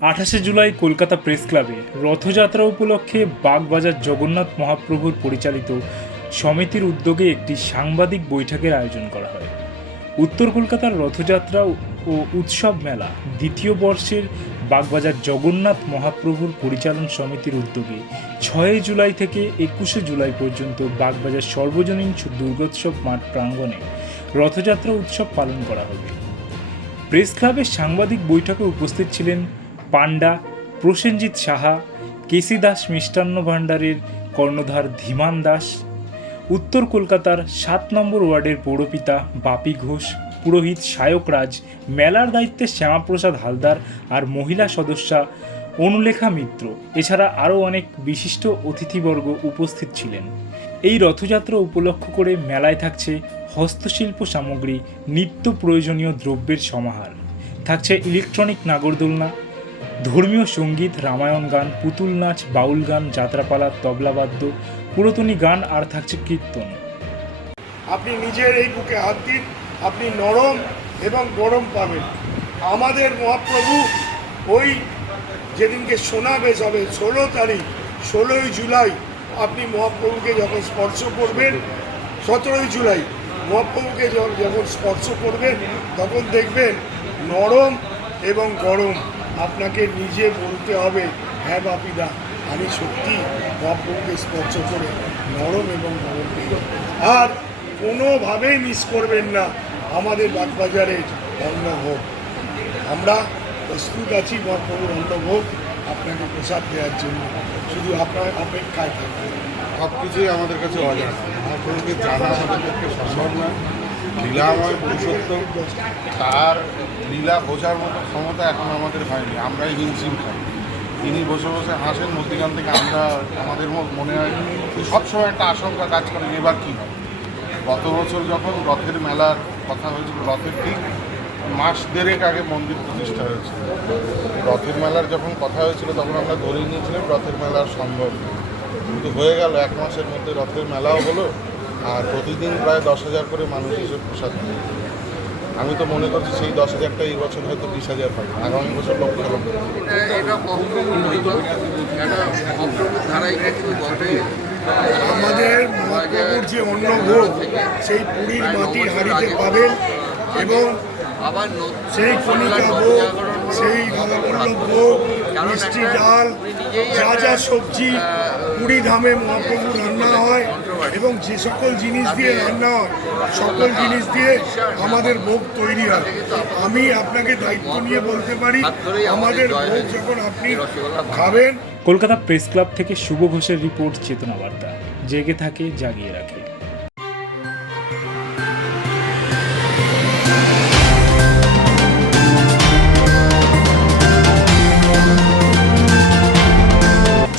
আঠাশে জুলাই কলকাতা প্রেস ক্লাবে রথযাত্রা উপলক্ষে বাগবাজার জগন্নাথ মহাপ্রভুর পরিচালিত সমিতির উদ্যোগে একটি সাংবাদিক বৈঠকের আয়োজন করা হয়। উত্তর কলকাতার রথযাত্রা ও উৎসব মেলা দ্বিতীয় বর্ষের বাগবাজার জগন্নাথ মহাপ্রভুর পরিচালন সমিতির উদ্যোগে ছয়ই জুলাই থেকে একুশে জুলাই পর্যন্ত বাগবাজার সর্বজনীন দুর্গোৎসব মাঠ প্রাঙ্গণে রথযাত্রা উৎসব পালন করা হবে। প্রেস ক্লাবের সাংবাদিক বৈঠকে উপস্থিত ছিলেন পান্ডা প্রসেনজিৎ সাহা কেসি দাস মিষ্টান্ন ভাণ্ডারের কর্ণধার ধীমান দাস, উত্তর কলকাতার সাত নম্বর ওয়ার্ডের পৌরপিতা বাপি ঘোষ, পুরোহিত সায়ক রাজ, মেলার দায়িত্বে শ্যামাপ্রসাদ হালদার আর মহিলা সদস্যা অনুলেখা মিত্র। এছাড়া আরও অনেক বিশিষ্ট অতিথিবর্গ উপস্থিত ছিলেন। এই রথযাত্রা উপলক্ষ করে মেলায় থাকছে হস্তশিল্প সামগ্রী, নিত্য প্রয়োজনীয় দ্রব্যের সমাহার। থাকছে ইলেকট্রনিক নাগরদোলনা ধর্মীয় সংগীত, রামায়ণ গান, পুতুল নাচ, বাউল গান, যাত্রাপালা তবলাবাদ্য পুরাতনী গান আর থাকছে কীর্তন। আপনি নিজের এই বুকে হাত দিন, আপনি নরম এবং গরম পাবেন। আমাদের মহাপ্রভু ওই যেদিনকে সোনা বেশ হবে ষোলো তারিখ, ষোলোই জুলাই, আপনি মহাপ্রভুকে যখন স্পর্শ করবেন, সতেরোই জুলাই, মহাপ্রভুকে যখন স্পর্শ করবেন, তখন দেখবেন নরম এবং গরম। আপনাকে নিজে বলতে হবে হ্যাঁ বাপিদা, আমি সত্যি মহাপ্রভুকে স্পর্শ করে নরম এবং পেয়ে আর কোনোভাবেই মিস করবেন না আমাদের বাগবাজারের অন্নভোগ আমরা প্রস্তুত আছি মহাপ্রভুর অন্নভোগ আপনাকে প্রসাদ দেওয়ার জন্য। শুধু আপনার অপেক্ষায় থাকবেন সব কিছুই আমাদের কাছে অজানা। মহাপ্রভুকে জানা আমাদের পক্ষে সম্ভব নয়। লীলাময় পুরুষোত্তম, তার লীলা বোঝার মতো ক্ষমতা এখন আমাদের হয়নি, আমরাই হিমশিম খাই। তিনি বসে বসে হাসেন, মধ্যিখান থেকে আমরা, আমাদের মনে হয় সবসময় একটা আশঙ্কা কাজ করে এবার কী হবে। গত বছর যখন রথের মেলার কথা হয়েছিল, রথের ঠিক মাস দেড়েক আগে মন্দির প্রতিষ্ঠা হয়েছিল। রথের মেলার যখন কথা হয়েছিল, তখন আমরা ধরে নিয়েছিলাম রথের মেলার সম্ভব কিন্তু হয়ে গেল, এক মাসের মধ্যে রথের মেলাও হলো। আর প্রতিদিন প্রায় দশ হাজার করে মানুষ এসে প্রসাদ নেয়। আমি তো মনে করছি সেই দশ হাজারটা এই বছর হয়তো বিশ হাজার হবে আগামী বছর লক্ষ এটা আমাদের মহাপ্রভুর যে অন্নভোগ সেই পুরীর মাটির হাড়িতে পাবেন এবং আবার সেই কণিকা ভোগ সেই ভোগ মিষ্টি ডাল যা যা সবজি পুরী ধামে মহাপ্রভু রান্না হয় এবং যে সকল জিনিস দিয়ে রান্না হয় সকল জিনিস দিয়ে আমাদের ভোগ তৈরি হয়। আমি আপনাকে দায়িত্ব নিয়ে বলতে পারি আমাদের ভোগ যখন আপনি খাবেন কলকাতা প্রেস ক্লাব থেকে শুভ ঘোষের রিপোর্ট চেতনা বার্তা। জেগে থাকে জাগিয়ে রাখে।